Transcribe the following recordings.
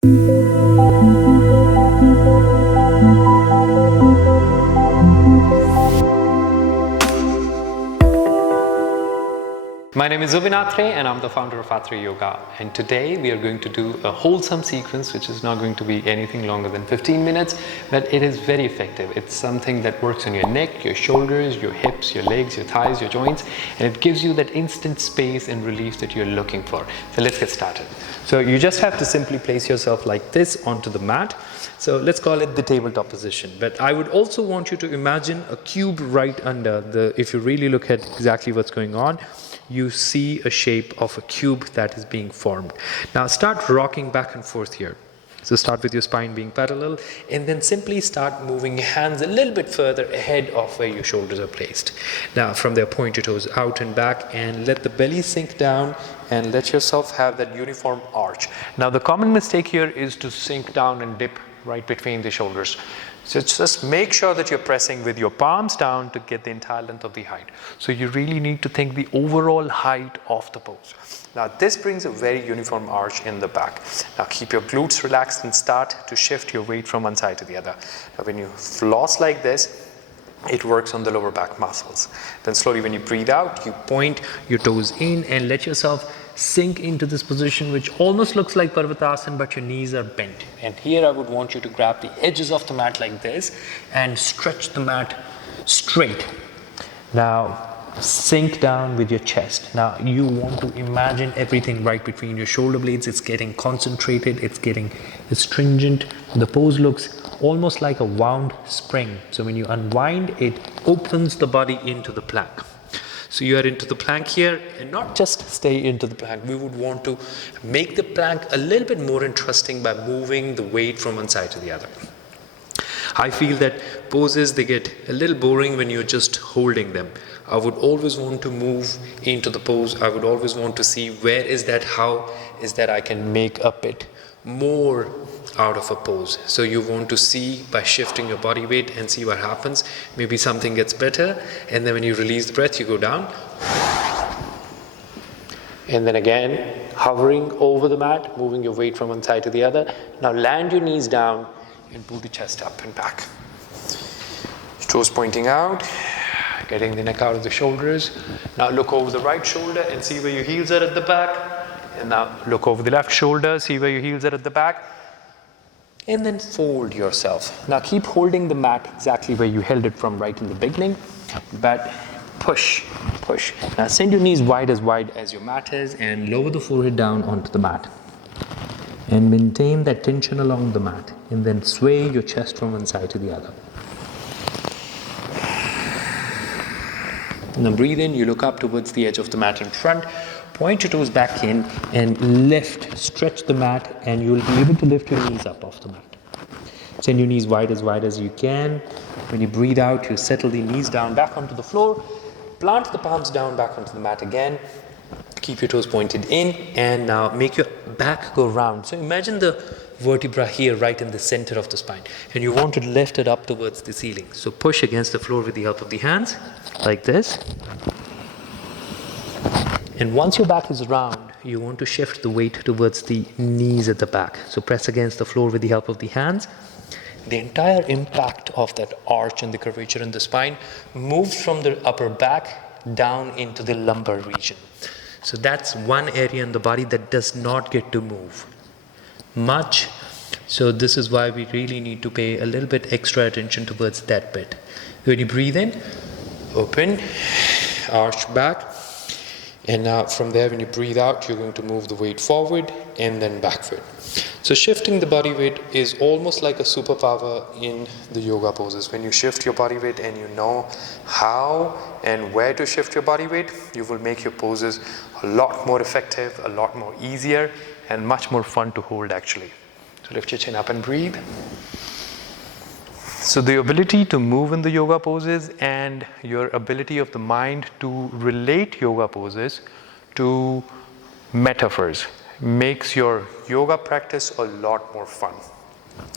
My name is Zubin and I'm the founder of AtréYoga, and today we are going to do a wholesome sequence which is not going to be anything longer than 15 minutes, but it is very effective. It's something that works on your neck, your shoulders, your hips, your legs, your thighs, your joints, and it gives you that instant space and relief that you're looking for. So let's get started. So you just have to simply place yourself like this onto the mat. So let's call it the tabletop position, but I would also want you to imagine a cube right under if you really look at exactly what's going on, you see a shape of a cube that is being formed. Now start rocking back and forth here. So start with your spine being parallel and then simply start moving your hands a little bit further ahead of where your shoulders are placed. Now from there, point your toes out and back and let the belly sink down and let yourself have that uniform arch. Now the common mistake here is to sink down and dip right between the shoulders. So just make sure that you're pressing with your palms down to get the entire length of the height. So you really need to think the overall height of the pose. Now this brings a very uniform arch in the back. Now keep your glutes relaxed and start to shift your weight from one side to the other. Now when you floss like this, it works on the lower back muscles. Then slowly when you breathe out, you point your toes in and let yourself sink into this position which almost looks like Parvatasana, but your knees are bent. And here I would want you to grab the edges of the mat like this and stretch the mat straight. Now sink down with your chest. Now you want to imagine everything right between your shoulder blades. It's getting concentrated, it's getting astringent. The pose looks almost like a wound spring. So when you unwind, it opens the body into the plank. So you are into the plank here, and not just stay into the plank. We would want to make the plank a little bit more interesting by moving the weight from one side to the other. I feel that poses, they get a little boring when you're just holding them. I would always want to move into the pose. I would always want to see where is that, how is that I can make a bit more out of a pose. So you want to see by shifting your body weight and see what happens. Maybe something gets better, and then when you release the breath, you go down. And then again, hovering over the mat, moving your weight from one side to the other. Now land your knees down and pull the chest up and back. Toes pointing out, getting the neck out of the shoulders. Now look over the right shoulder and see where your heels are at the back. And now look over the left shoulder, see where your heels are at the back. And then fold yourself. Now keep holding the mat exactly where you held it from right in the beginning, but push. Now send your knees wide as your mat is and lower the forehead down onto the mat. And maintain that tension along the mat and then sway your chest from one side to the other. And then breathe in, you look up towards the edge of the mat in front. Point your toes back in and lift, stretch the mat, and you'll be able to lift your knees up off the mat. Send your knees wide as you can. When you breathe out, you settle the knees down back onto the floor. Plant the palms down back onto the mat again. Keep your toes pointed in, and now make your back go round. So imagine the vertebra here right in the center of the spine, and you want to lift it up towards the ceiling. So push against the floor with the help of the hands, like this. And once your back is round, you want to shift the weight towards the knees at the back. So press against the floor with the help of the hands. The entire impact of that arch and the curvature in the spine moves from the upper back down into the lumbar region. So that's one area in the body that does not get to move much. So this is why we really need to pay a little bit extra attention towards that bit. When you breathe in, open, arch back. And now from there, when you breathe out, you're going to move the weight forward and then backward. So shifting the body weight is almost like a superpower in the yoga poses. When you shift your body weight and you know how and where to shift your body weight, you will make your poses a lot more effective, a lot more easier, and much more fun to hold actually. So lift your chin up and breathe. So the ability to move in the yoga poses and your ability of the mind to relate yoga poses to metaphors makes your yoga practice a lot more fun.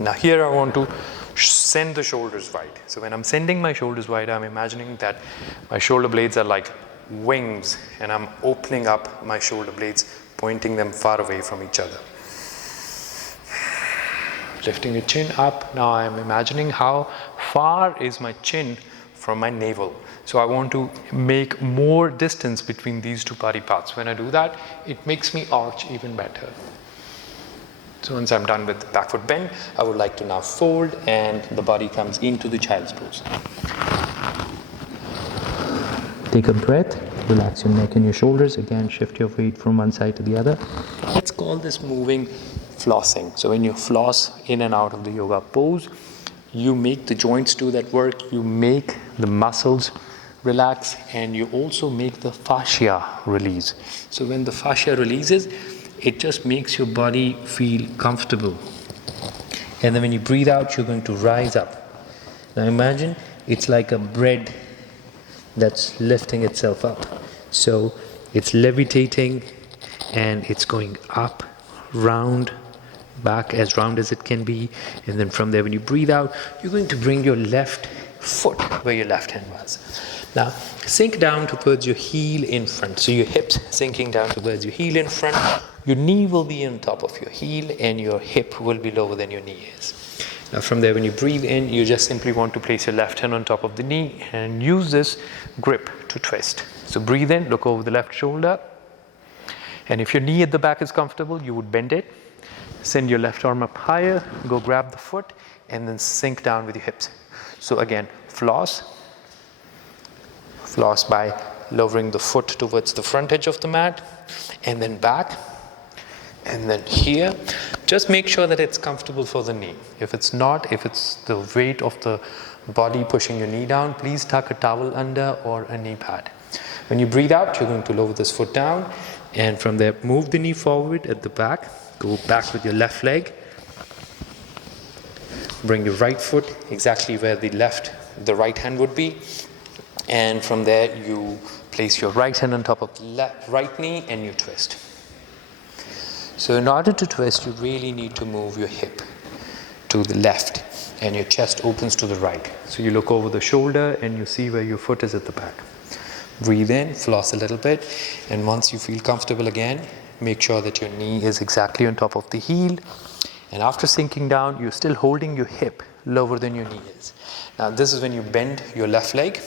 Now here I want to send the shoulders wide. So when I'm sending my shoulders wide, I'm imagining that my shoulder blades are like wings and I'm opening up my shoulder blades, pointing them far away from each other. lifting your chin up. Now I'm imagining how far is my chin from my navel. So I want to make more distance between these two body parts. When I do that, it makes me arch even better. So once I'm done with the back foot bend, I would like to now fold and the body comes into the child's pose. Take a breath, relax your neck and your shoulders. Again, shift your weight from one side to the other. Let's call this moving flossing. So when you floss in and out of the yoga pose, you make the joints do that work, you make the muscles relax, and you also make the fascia release. So when the fascia releases, it just makes your body feel comfortable. And then when you breathe out, you're going to rise up. Now imagine it's like a bread that's lifting itself up. So it's levitating and it's going up, round, back as round as it can be. And then from there, when you breathe out, you're going to bring your left foot where your left hand was. Now sink down towards your heel in front. So your hips sinking down towards your heel in front. Your knee will be on top of your heel and your hip will be lower than your knee is. Now from there, when you breathe in, you just simply want to place your left hand on top of the knee and use this grip to twist. So breathe in, look over the left shoulder. And if your knee at the back is comfortable, you would bend it. Send your left arm up higher, go grab the foot, and then sink down with your hips. So again, floss by lowering the foot towards the front edge of the mat, and then back, and then here. Just make sure that it's comfortable for the knee. If it's not, if it's the weight of the body pushing your knee down, please tuck a towel under or a knee pad. When you breathe out, you're going to lower this foot down, and from there, move the knee forward at the back. Go back with your left leg. Bring your right foot exactly where the right hand would be. And from there, you place your right hand on top of the right knee and you twist. So in order to twist, you really need to move your hip to the left and your chest opens to the right. So you look over the shoulder and you see where your foot is at the back. Breathe in, floss a little bit, and once you feel comfortable again, make sure that your knee is exactly on top of the heel. And after sinking down, you're still holding your hip lower than your knee is. Now this is when you bend your left leg.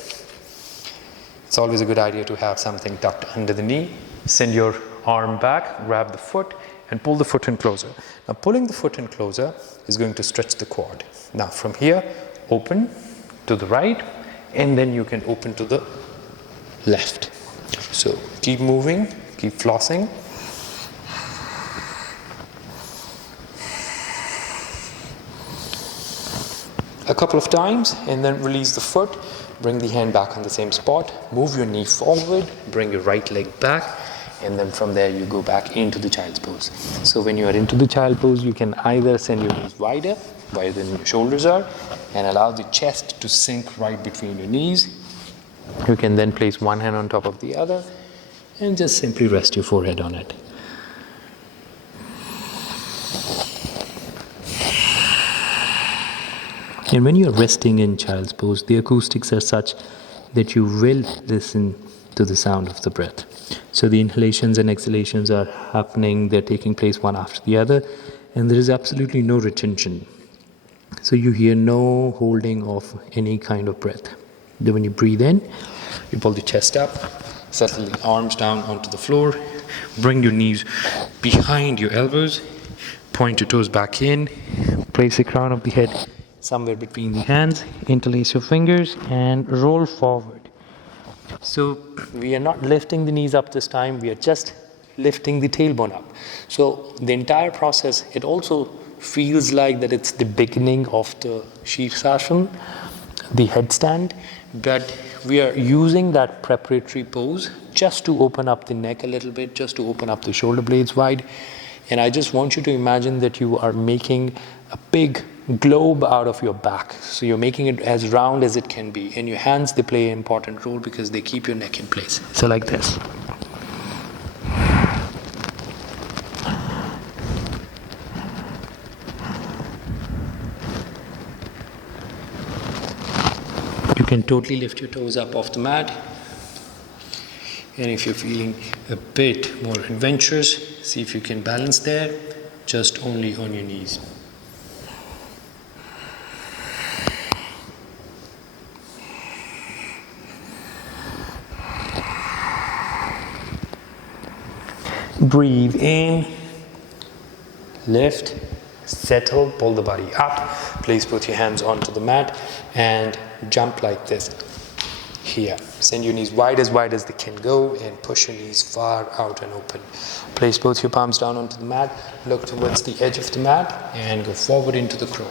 It's always a good idea to have something tucked under the knee. Send your arm back, grab the foot, and pull the foot in closer. Now pulling the foot in closer is going to stretch the quad. Now from here, open to the right, and then you can open to the left. So keep moving, keep flossing. A couple of times, and then release the foot. Bring the hand back on the same spot. Move your knee forward. Bring your right leg back. And then from there, you go back into the child's pose. So when you are into the child pose, you can either send your knees wider than your shoulders are, and allow the chest to sink right between your knees. You can then place one hand on top of the other and just simply rest your forehead on it. And when you're resting in child's pose, the acoustics are such that you will listen to the sound of the breath. So the inhalations and exhalations are happening, they're taking place one after the other, and there is absolutely no retention. So you hear no holding of any kind of breath. Then when you breathe in, you pull the chest up, settle the arms down onto the floor, bring your knees behind your elbows, point your toes back in, place the crown of the head somewhere between the hands, interlace your fingers and roll forward. So we are not lifting the knees up this time, we are just lifting the tailbone up. So the entire process, it also feels like that it's the beginning of the Shirsasana, the headstand, but we are using that preparatory pose just to open up the neck a little bit, just to open up the shoulder blades wide. And I just want you to imagine that you are making a big globe out of your back. So you're making it as round as it can be. And your hands, they play an important role because they keep your neck in place. So like this. You can totally lift your toes up off the mat. And if you're feeling a bit more adventurous, see if you can balance there, just only on your knees. Breathe in, lift, settle, pull the body up, place both your hands onto the mat and jump like this. Here, send your knees wide as they can go and push your knees far out and open. Place both your palms down onto the mat, look towards the edge of the mat and go forward into the crow.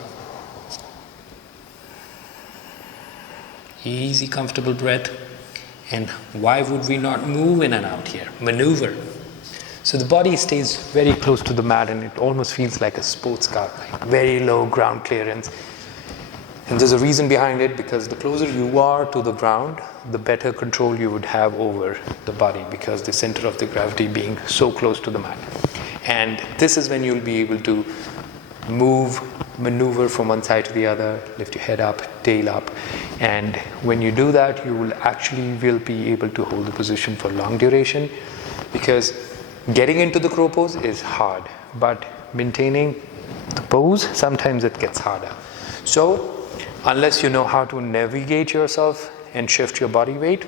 Easy, comfortable breath. And why would we not move in and out here? Maneuver. So the body stays very close to the mat and it almost feels like a sports car, like very low ground clearance. And there's a reason behind it, because the closer you are to the ground, the better control you would have over the body, because the center of the gravity being so close to the mat. And this is when you'll be able to move, maneuver from one side to the other, lift your head up, tail up. And when you do that, you will be able to hold the position for long duration, because getting into the crow pose is hard, but maintaining the pose, sometimes it gets harder. So unless you know how to navigate yourself and shift your body weight,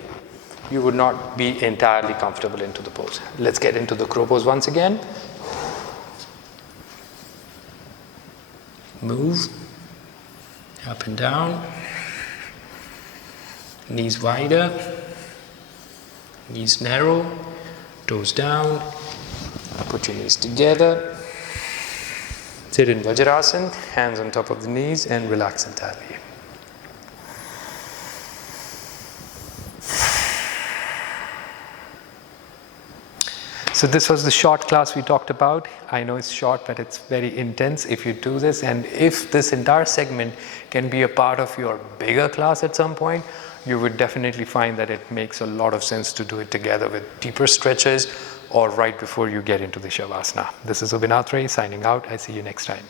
you would not be entirely comfortable into the pose. Let's get into the crow pose once again. Move up and down, knees wider, knees narrow, toes down, put your knees together, sit in Vajrasana, hands on top of the knees and relax entirely. So this was the short class we talked about. I know it's short, but it's very intense if you do this. And if this entire segment can be a part of your bigger class at some point, you would definitely find that it makes a lot of sense to do it together with deeper stretches or right before you get into the Shavasana. This is Zubin signing out. I see you next time.